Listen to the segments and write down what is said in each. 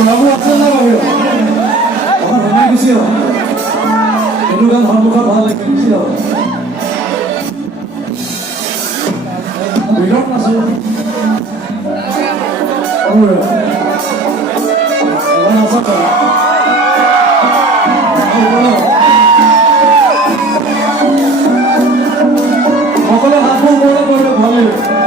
বাবু আছে না বাবু আমার ভেঙে গেছিল কিন্তু গান সন্মুখত ভাল লাগে গেছিল বিৰত আছো সকলে হাতবোৰ ওপৰলৈ কৰিলে ভাল লাগিব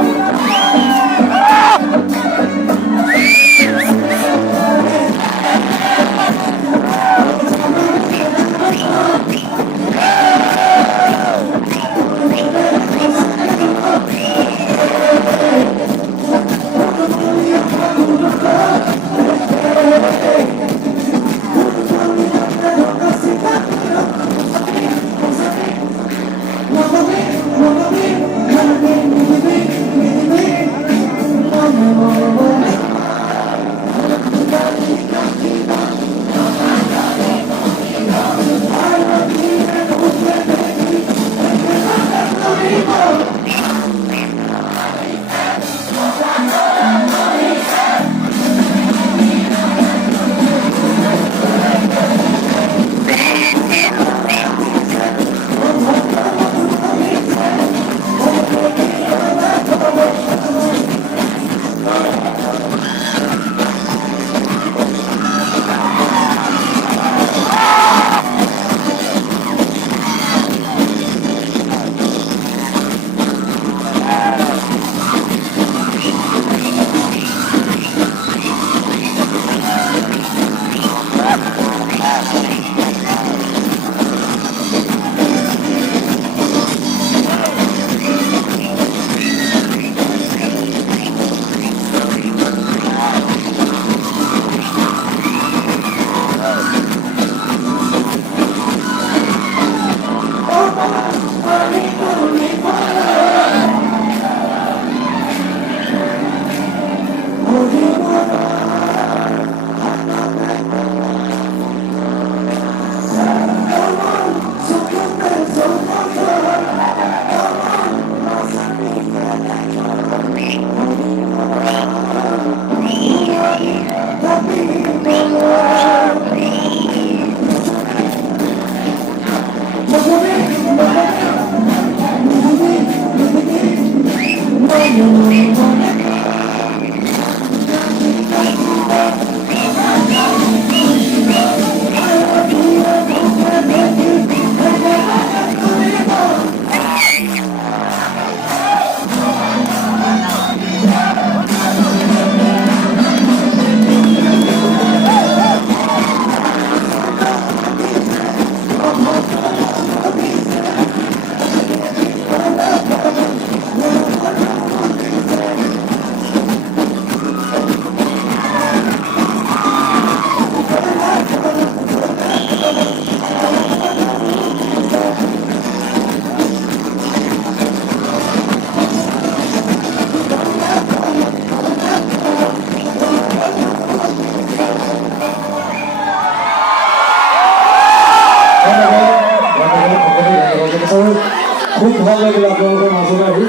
খুব ভাল লাগিল আপোনালোকৰ মাজলৈ আহি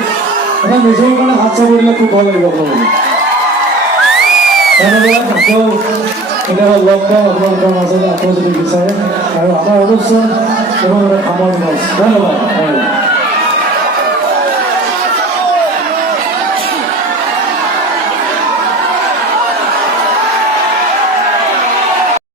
এটা নিজৰ কাৰণে হাত চাপ দিলে খুব ভাল লাগিব আপোনালোকে ধন্যবাদ আকৌ কেতিয়াবা লগ পাম আপোনালোকৰ মাজলৈ আকৌ যদি বিচাৰে আৰু আমাৰ অনুষ্ঠান সামৰণি মাৰিছোঁ ধন্যবাদ